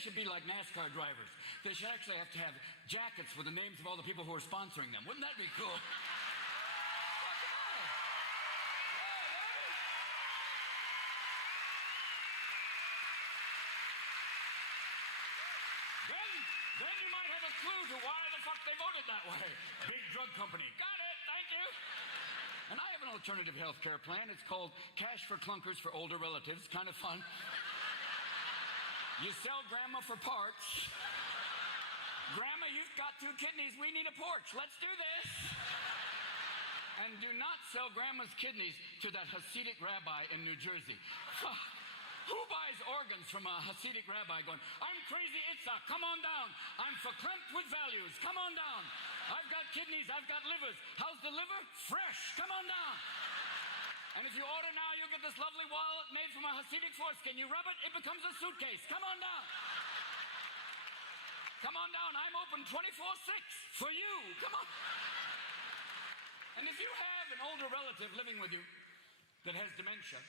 should be like NASCAR drivers. They should actually have to have jackets with the names of all the people who are sponsoring them. Wouldn't that be cool? Then you might have a clue to why the fuck they voted that way. Big drug company. Got it, thank you. And I have an alternative health care plan. It's called Cash for Clunkers for Older Relatives. Kind of fun. You sell grandma for parts. Grandma, you've got 2 kidneys. We need a porch. Let's do this. And do not sell grandma's kidneys to that Hasidic rabbi in New Jersey. Fuck. Who buys organs from a Hasidic rabbi going, I'm crazy Itzhak, come on down. I'm verklempt with values, come on down. I've got kidneys, I've got livers. How's the liver? Fresh, come on down. And if you order now, you'll get this lovely wallet made from a Hasidic foreskin. You rub it, it becomes a suitcase. Come on down. Come on down, I'm open 24/6 for you. Come on. And if you have an older relative living with you that has dementia,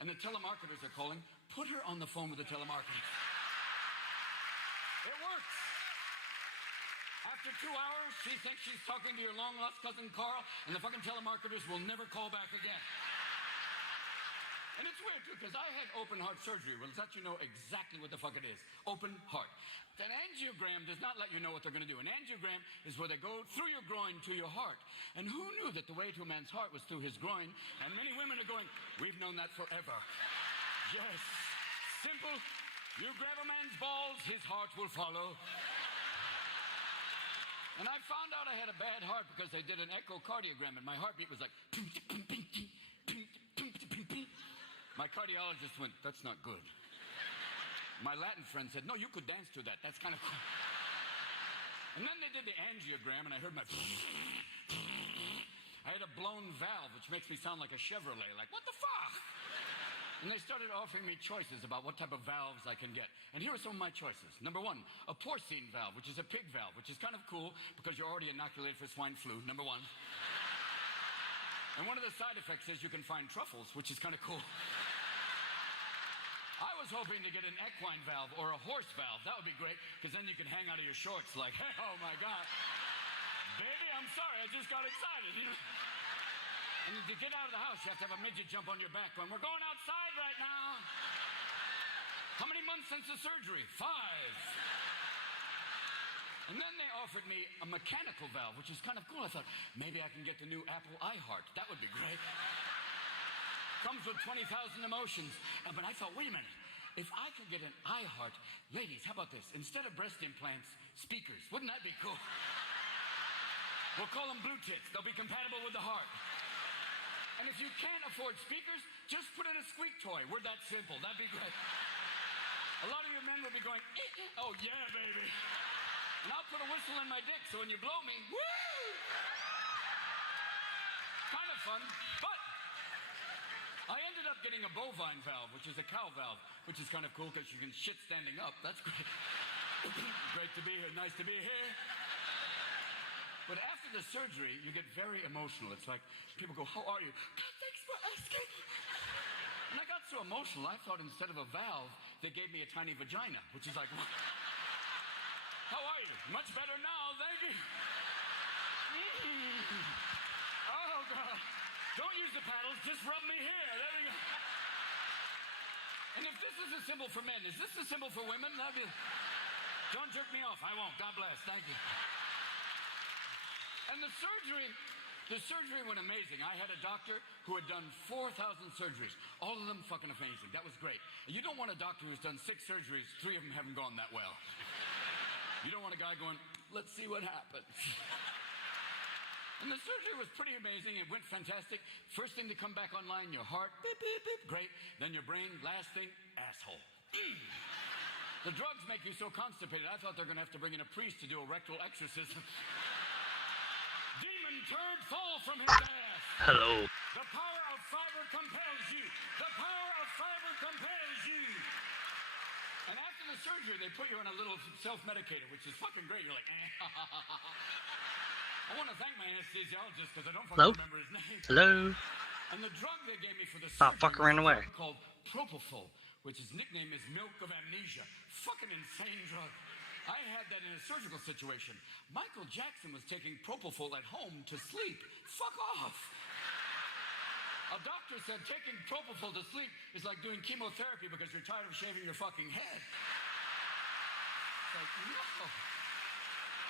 and the telemarketers are calling, put her on the phone with the telemarketers. It works. After 2 hours, she thinks she's talking to your long-lost cousin Carl, and the fucking telemarketers will never call back again. And it's weird, too, because I had open heart surgery, which lets you know exactly what the fuck it is. Open heart. An angiogram does not let you know what they're going to do. An angiogram is where they go through your groin to your heart. And who knew that the way to a man's heart was through his groin? And many women are going, we've known that forever. Yes. Simple. You grab a man's balls, his heart will follow. And I found out I had a bad heart because they did an echocardiogram, and my heartbeat was like... My cardiologist went, that's not good. My Latin friend said, no, you could dance to that. That's kind of cool. And then they did the angiogram, and I heard my... I had a blown valve, which makes me sound like a Chevrolet. Like, what the fuck? And they started offering me choices about what type of valves I can get. And here are some of my choices. Number 1, a porcine valve, which is a pig valve, which is kind of cool because you're already inoculated for swine flu. Number 1. And one of the side effects is you can find truffles, which is kind of cool. I was hoping to get an equine valve or a horse valve. That would be great, because then you can hang out of your shorts like, hey, oh my God. Baby, I'm sorry, I just got excited. You know? And to get out of the house, you have to have a midget jump on your back going, we're going outside right now. How many months since the surgery? 5. And then they offered me a mechanical valve, which is kind of cool. I thought, maybe I can get the new Apple iHeart. That would be great. Comes with 20,000 emotions. But I thought, wait a minute. If I could get an iHeart, ladies, how about this? Instead of breast implants, speakers. Wouldn't that be cool? We'll call them blue tits. They'll be compatible with the heart. And if you can't afford speakers, just put in a squeak toy. We're that simple. That'd be great. A lot of your men will be going, oh yeah, baby. And I'll put a whistle in my dick, so when you blow me, woo! Kind of fun, but I ended up getting a bovine valve, which is a cow valve, which is kind of cool because you can shit standing up. That's great. Great to be here. Nice to be here. But after the surgery, you get very emotional. It's like people go, how are you? God, thanks for asking. And I got so emotional, I thought instead of a valve, they gave me a tiny vagina, which is like, what? How are you? Much better now, thank you. Oh, God. Don't use the paddles, just rub me here. There we go. And if this is a symbol for men, is this a symbol for women? That'd be... Don't jerk me off. I won't. God bless. Thank you. And the surgery went amazing. I had a doctor who had done 4,000 surgeries. All of them fucking amazing. That was great. And you don't want a doctor who's done 6 surgeries, 3 of them haven't gone that well. You don't want a guy going, let's see what happens. And the surgery was pretty amazing. It went fantastic. First thing to come back online, your heart, beep, beep, beep, great. Then your brain, last thing, asshole. The drugs make you so constipated, I thought they're going to have to bring in a priest to do a rectal exorcism. Demon turd, fall from his ass. Hello. The power of fiber compels you. The power of fiber compels you. And after the surgery, they put you on a little self-medicator, which is fucking great. You're like, I want to thank my anesthesiologist because I don't fucking remember his name. Hello. And the drug they gave me for the surgery fuck ran away. Called propofol, which his nickname is Milk of Amnesia. Fucking insane drug. I had that in a surgical situation. Michael Jackson was taking propofol at home to sleep. Fuck off. A doctor said taking propofol to sleep is like doing chemotherapy because you're tired of shaving your fucking head. It's like, no.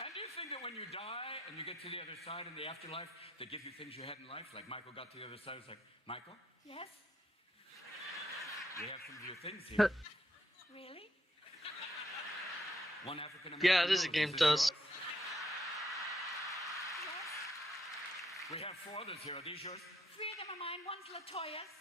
And do you think that when you die and you get to the other side in the afterlife, they give you things you had in life? Like Michael got to the other side, it's like, Michael? Yes? We have some of your things here. Really? One African American. Yeah, this game does. Yes? We have 4 others here. Are these yours? 3 of them are mine. One's Latoya's.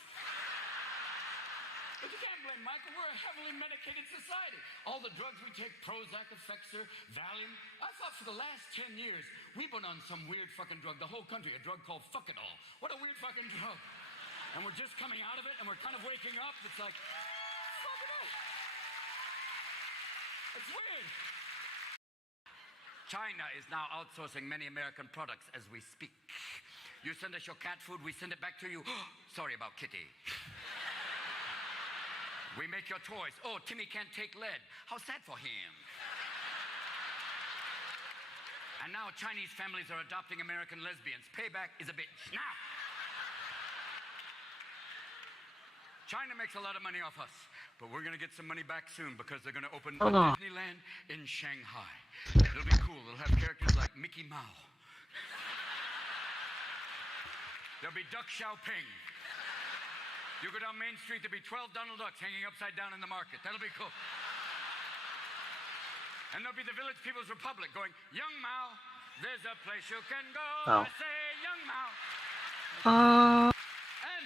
But you can't blame Michael. We're a heavily medicated society. All the drugs we take, Prozac, Effexor, Valium. I thought for the last 10 years, we've been on some weird fucking drug. The whole country, a drug called Fuck-It-All. What a weird fucking drug. And we're just coming out of it, and we're kind of waking up. It's like, fuck it all. It's weird. China is now outsourcing many American products as we speak. You send us your cat food, we send it back to you. Sorry about Kitty. We make your toys. Oh, Timmy can't take lead. How sad for him. And now Chinese families are adopting American lesbians. Payback is a bitch. Now. China makes a lot of money off us, but we're going to get some money back soon because they're going to open a Disneyland in Shanghai. It'll be cool. It'll have characters like Mickey Mouse. There'll be Duck Xiaoping. You go down Main Street, there'll be 12 Donald Ducks hanging upside down in the market. That'll be cool. And there'll be the Village People's Republic going, Young Mao, there's a place you can go. Oh. I say, Young Mao. And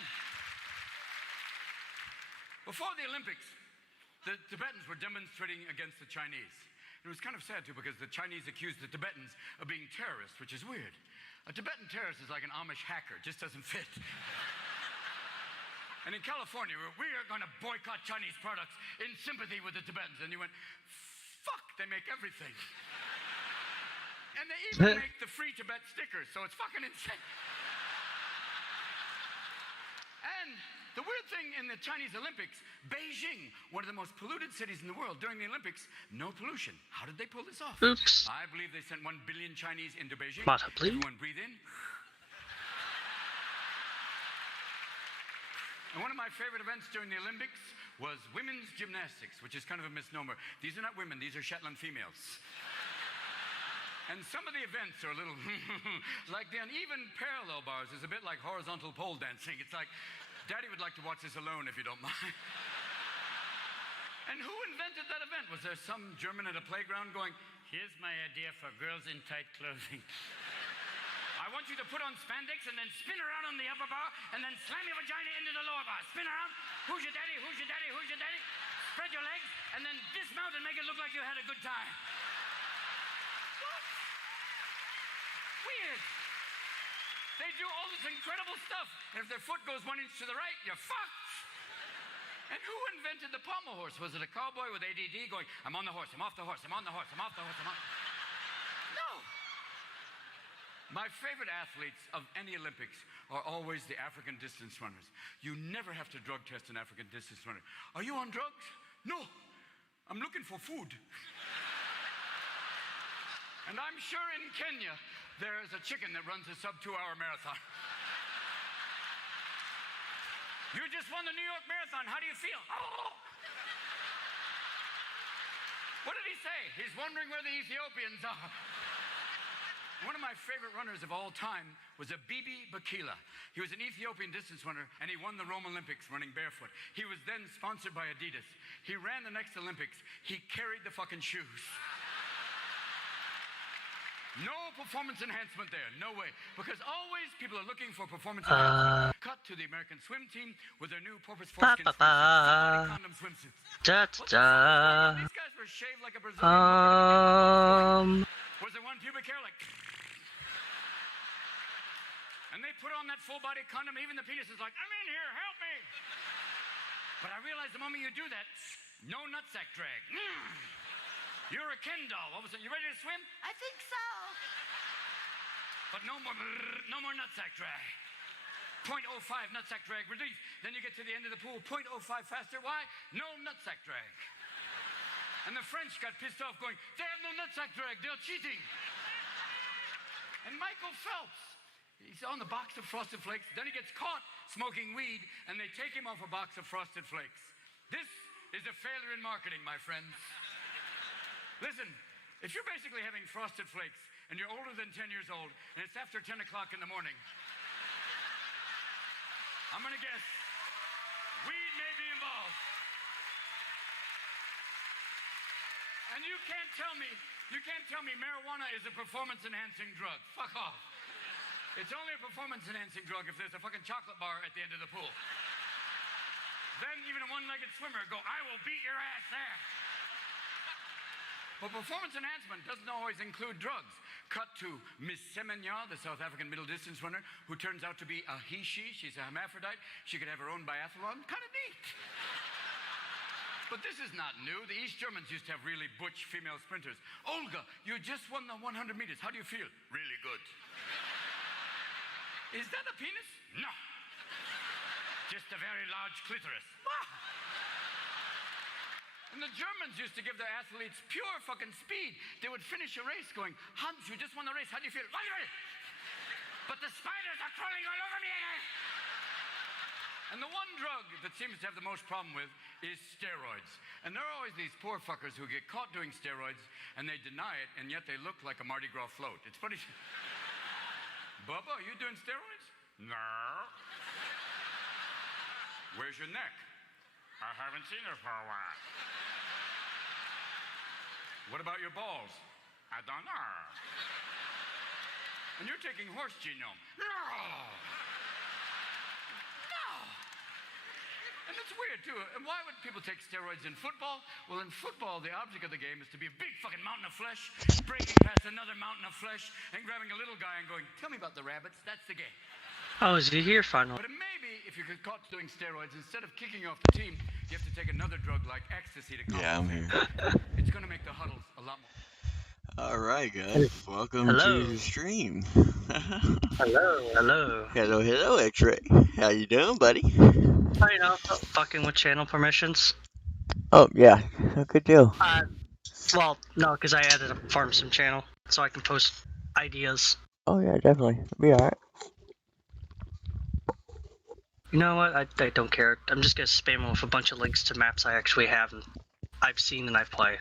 before the Olympics, the Tibetans were demonstrating against the Chinese. It was kind of sad, too, because the Chinese accused the Tibetans of being terrorists, which is weird. A Tibetan terrorist is like an Amish hacker, just doesn't fit. And in California, we are going to boycott Chinese products in sympathy with the Tibetans. And you went, fuck, they make everything. And they even make the Free Tibet stickers, so it's fucking insane. And the weird thing in the Chinese Olympics, Beijing, one of the most polluted cities in the world, during the Olympics, no pollution. How did they pull this off? Oops. I believe they sent 1 billion Chinese into Beijing. Possibly. Everyone breathe in. And one of my favorite events during the Olympics was women's gymnastics, which is kind of a misnomer. These are not women, these are Shetland females. And some of the events are a little like the uneven parallel bars is a bit like horizontal pole dancing. It's like, Daddy would like to watch this alone if you don't mind. And who invented that event? Was there some German at a playground going, here's my idea for girls in tight clothing. I want you to put on spandex and then spin around on the upper bar and then slam your vagina into the lower bar. Spin around. Who's your daddy? Who's your daddy? Who's your daddy? Spread your legs and then dismount and make it look like you had a good time. What? Weird. They do all this incredible stuff. And if their foot goes 1 inch to the right, you're fucked. And who invented the pommel horse? Was it a cowboy with ADD going, I'm on the horse, I'm off the horse, I'm on the horse, I'm off the horse, I'm on... No. My favorite athletes of any Olympics are always the African distance runners. You never have to drug test an African distance runner. Are you on drugs? No. I'm looking for food. And I'm sure in Kenya, there is a chicken that runs a sub-2-hour marathon. You just won the New York Marathon. How do you feel? Oh! What did he say? He's wondering where the Ethiopians are. One of my favorite runners of all time was a Bibi Bakila. He was an Ethiopian distance runner, and he won the Rome Olympics running barefoot. He was then sponsored by Adidas. He ran the next Olympics. He carried the fucking shoes. No performance enhancement there, no way. Because always people are looking for performance enhancement. Cut to the American swim team with their new porpoise foreskin condom swimsuits. These guys were shaved like a Brazilian. Was there one pubic hair like... And they put on that full body condom, even the penis is like, I'm in here, help me. But I realized the moment you do that, no nutsack drag. You're a Ken doll. All of a sudden, you ready to swim? I think so. But no more nutsack drag. 0.05 nutsack drag, release. Then you get to the end of the pool, 0.05 faster. Why? No nutsack drag. And the French got pissed off going, they have no nutsack drag, they're cheating. And Michael Phelps, he's on the box of Frosted Flakes, then he gets caught smoking weed, and they take him off a box of Frosted Flakes. This is a failure in marketing, my friends. Listen, if you're basically having Frosted Flakes, and you're older than 10 years old, and it's after 10 o'clock in the morning, I'm gonna guess weed may be involved. And you can't tell me marijuana is a performance-enhancing drug. Fuck off. It's only a performance-enhancing drug if there's a fucking chocolate bar at the end of the pool. Then even a one-legged swimmer go, I will beat your ass there. But performance enhancement doesn't always include drugs. Cut to Miss Semenya, the South African middle distance runner, who turns out to be a he-she. She's a hermaphrodite. She could have her own biathlon. Kind of neat. But this is not new. The East Germans used to have really butch female sprinters. Olga, you just won the 100 meters. How do you feel? Really good. Is that a penis? No. Just a very large clitoris. And the Germans used to give their athletes pure fucking speed. They would finish a race going, Hans, you just won the race. How do you feel? But the spiders are crawling all over me. And the one drug that seems to have the most problem with is steroids. And there are always these poor fuckers who get caught doing steroids and they deny it, and yet they look like a Mardi Gras float. It's funny. Bubba, are you doing steroids? No. Where's your neck? I haven't seen it for a while. What about your balls? I don't know. And you're taking horse genome. No! No! And it's weird, too. And why would people take steroids in football? Well, in football, the object of the game is to be a big fucking mountain of flesh, breaking past another mountain of flesh, and grabbing a little guy and going, tell me about the rabbits, that's the game. Oh, is he here finally? But maybe if you get caught doing steroids, instead of kicking you off the team, you have to take another drug like ecstasy to compensate. Yeah, I'm here. It's going to make the huddles a lot more. Alright, guys. Welcome Hello. to the stream. Hello. Hello, X-Ray. How you doing, buddy? I know, fucking with channel permissions. Oh, yeah. Good deal. Well, no, because I added a farm sim channel, so I can post ideas. Oh, yeah, definitely. Be alright. You know what? I don't care. I'm just gonna spam them with a bunch of links to maps I actually have and I've seen and I've played.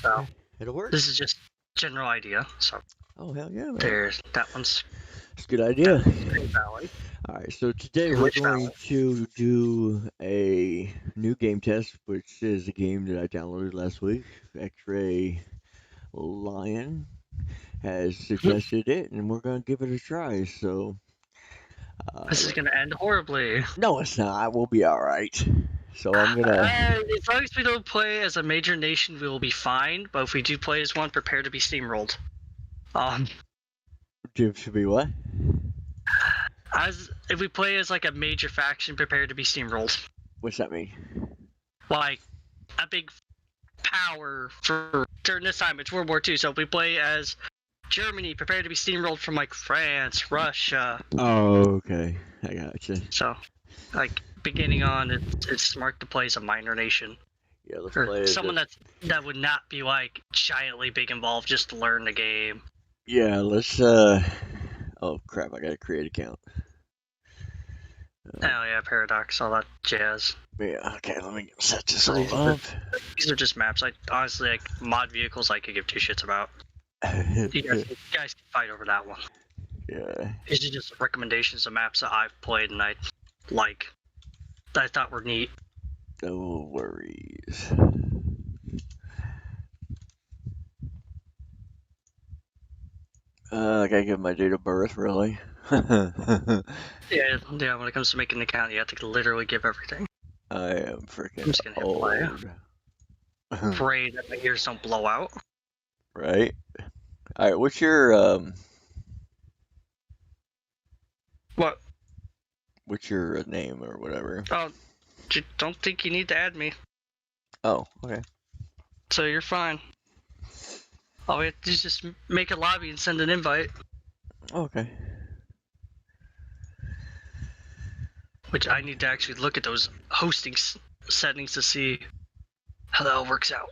So It'll work. this is just general idea. So Oh, hell yeah, man. there's that one's It's a good idea. pretty valid. Alright, so today we're Which going ballot? to do a new game test, which is a game that I downloaded last week. X-Ray Lion has suggested it, and we're going to give it a try, so... This is gonna end horribly. No, it's not. We'll be alright. So I'm gonna... As long as we don't play as a major nation, we will be fine. But if we do play as one, prepare to be steamrolled. Should be what? If we play as like a major faction, prepare to be steamrolled. What's that mean? Like a big power for during this time. It's World War II, so if we play as Germany, prepare to be steamrolled from like France, Russia. Oh, okay. I gotcha. So, like beginning on, it's smart to play as a minor nation Yeah, let's or play as someone that would not be like giantly big involved just to learn the game. Yeah, let's, Oh, crap, I gotta create an account. Oh yeah, Paradox, all that jazz. Yeah, okay, let me set this all up. These are just maps. I honestly like mod vehicles. I could give two shits about. You guys can fight over that one. Yeah. These are just recommendations of maps that I've played and I like. That I thought were neat. No worries. I gotta give my date of birth, really. Yeah, when it comes to making an account, you have to literally give everything. I am freaking I'm just gonna hit old. Pray that my ears don't blow out. Right? Alright, what's your, What? what's your name or whatever? Oh, don't think you need to add me. Oh, okay. So you're fine. All we have to do is just make a lobby and send an invite. Okay. Which I need to actually look at those hosting settings to see how that all works out.